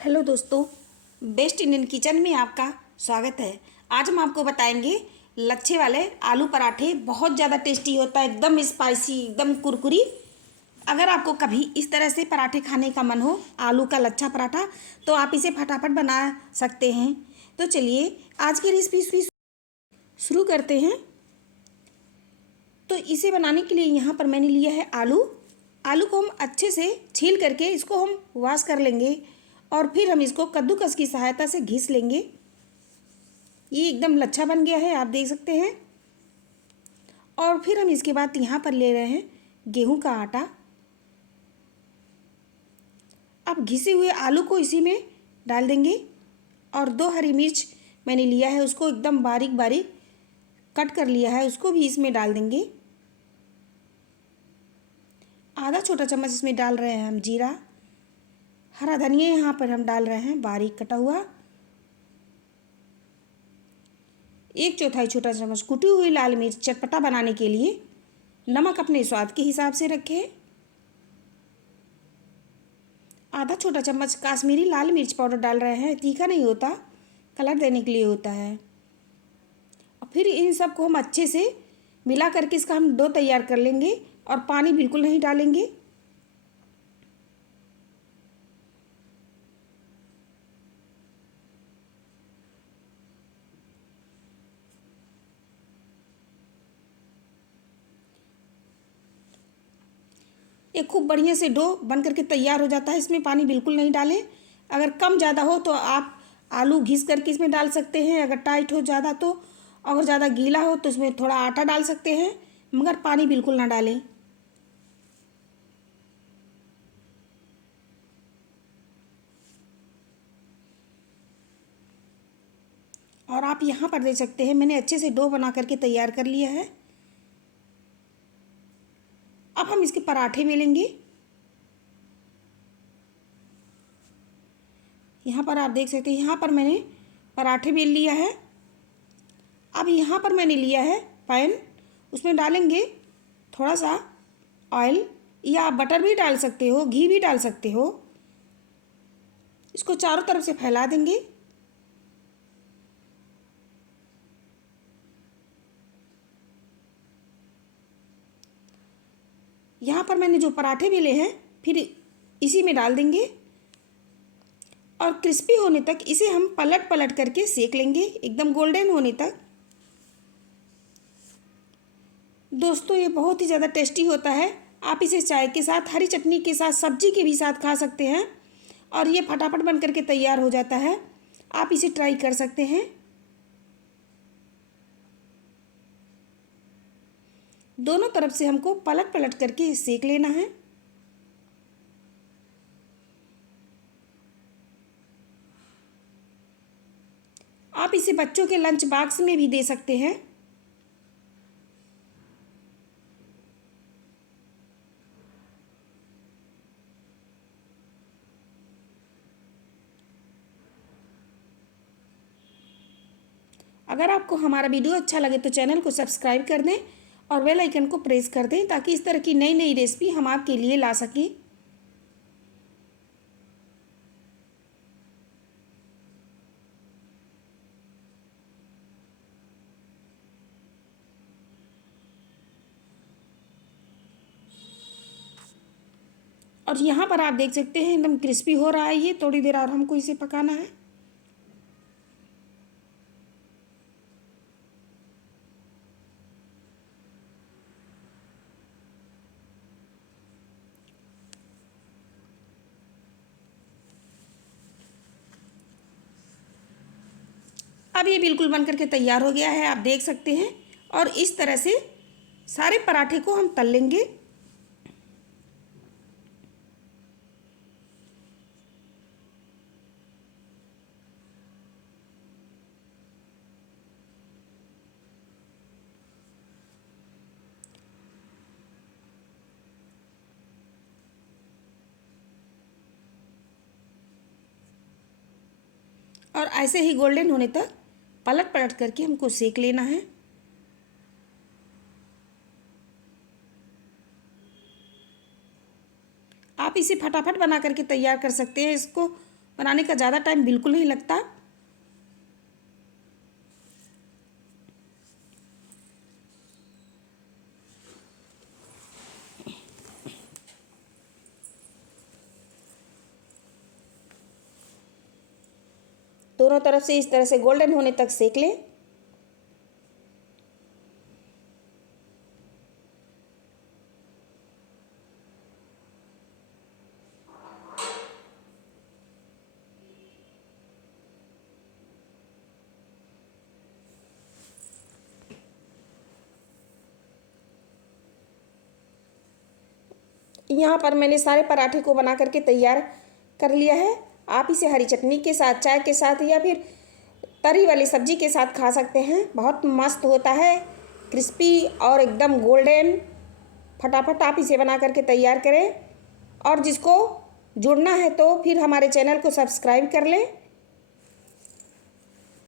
Hello दोस्तों, best Indian kitchen में आपका स्वागत है। आज हम आपको बताएंगे लच्छे वाले आलू पराठे। बहुत ज़्यादा टेस्टी होता है, एकदम स्पाइसी, एकदम कुरकुरी। अगर आपको कभी इस तरह से पराठे खाने का मन हो, आलू का लच्छा पराठा, तो आप इसे फटाफट बना सकते हैं। तो चलिए आज की रेसिपी शुरू करते हैं। तो इसे बनाने के लिए यहाँ पर मैंने लिया है आलू। आलू को हम अच्छे से छील करके इसको हम वॉश कर लेंगे और फिर हम इसको कद्दूकस की सहायता से घिस लेंगे। ये एकदम लच्छा बन गया है, आप देख सकते हैं। और फिर हम इसके बाद यहाँ पर ले रहे हैं गेहूं का आटा। अब घिसे हुए आलू को इसी में डाल देंगे और 2 हरी मिर्च मैंने लिया है, उसको एकदम बारीक बारीक कट कर लिया है, उसको भी इसमें डाल देंगे। आधा छोटा चम्मच इसमें डाल रहे हैं हम जीरा। हरा धनिया यहाँ पर हम डाल रहे हैं बारीक कटा हुआ। 1/4 छोटा चम्मच कुटी हुई लाल मिर्च चटपटा बनाने के लिए। नमक अपने स्वाद के हिसाब से रखें। आधा छोटा चम्मच काश्मीरी लाल मिर्च पाउडर डाल रहे हैं, तीखा नहीं होता, कलर देने के लिए होता है। और फिर इन सब को हम अच्छे से मिला करके इसका हम डो तैयार कर लेंगे और पानी बिल्कुल नहीं डालेंगे। ये खूब बढ़िया से डो बन करके तैयार हो जाता है, इसमें पानी बिल्कुल नहीं डालें। अगर कम ज़्यादा हो तो आप आलू घिस करके इसमें डाल सकते हैं, अगर टाइट हो ज़्यादा तो। अगर ज़्यादा गीला हो तो इसमें थोड़ा आटा डाल सकते हैं, मगर पानी बिल्कुल ना डालें। और आप यहाँ पर देख सकते हैं मैंने अच्छे से डो बना करके तैयार कर लिया है। अब हम इसके पराठे बेलेंगे। यहाँ पर आप देख सकते हैं, यहाँ पर मैंने पराठे बेल लिया है। अब यहाँ पर मैंने लिया है पैन, उसमें डालेंगे थोड़ा सा ऑयल, या आप बटर भी डाल सकते हो, घी भी डाल सकते हो। इसको चारों तरफ से फैला देंगे। यहाँ पर मैंने जो पराठे बेले हैं फिर इसी में डाल देंगे और क्रिस्पी होने तक इसे हम पलट पलट करके सेक लेंगे, एकदम गोल्डन होने तक। दोस्तों ये बहुत ही ज़्यादा टेस्टी होता है। आप इसे चाय के साथ, हरी चटनी के साथ, सब्जी के भी साथ खा सकते हैं और ये फटाफट बन करके तैयार हो जाता है। आप इसे ट्राई कर सकते हैं। दोनों तरफ से हमको पलट पलट करके सेक लेना है। आप इसे बच्चों के लंच बॉक्स में भी दे सकते हैं। अगर आपको हमारा वीडियो अच्छा लगे तो चैनल को सब्सक्राइब कर दें और बेल आइकन को प्रेस कर दें, ताकि इस तरह की नई नई रेसिपी हम आपके लिए ला सकें। और यहाँ पर आप देख सकते हैं एकदम क्रिस्पी हो रहा है ये। थोड़ी देर और हमको इसे पकाना है। अब ये बिल्कुल बन करके तैयार हो गया है, आप देख सकते हैं। और इस तरह से सारे पराठे को हम तल लेंगे। और ऐसे ही गोल्डन होने तक पलट पलट करके हमको सेक लेना है। आप इसे फटाफट बना करके तैयार कर सकते हैं। इसको बनाने का ज़्यादा टाइम बिल्कुल नहीं लगता। दोनों तरफ से इस तरह से गोल्डन होने तक सेक लें। यहाँ पर मैंने सारे पराठे को बना करके तैयार कर लिया है। आप इसे हरी चटनी के साथ, चाय के साथ या फिर तरी वाली सब्जी के साथ खा सकते हैं। बहुत मस्त होता है, क्रिस्पी और एकदम गोल्डन। फटाफट आप इसे बना करके तैयार करें। और जिसको जुड़ना है तो फिर हमारे चैनल को सब्सक्राइब कर लें।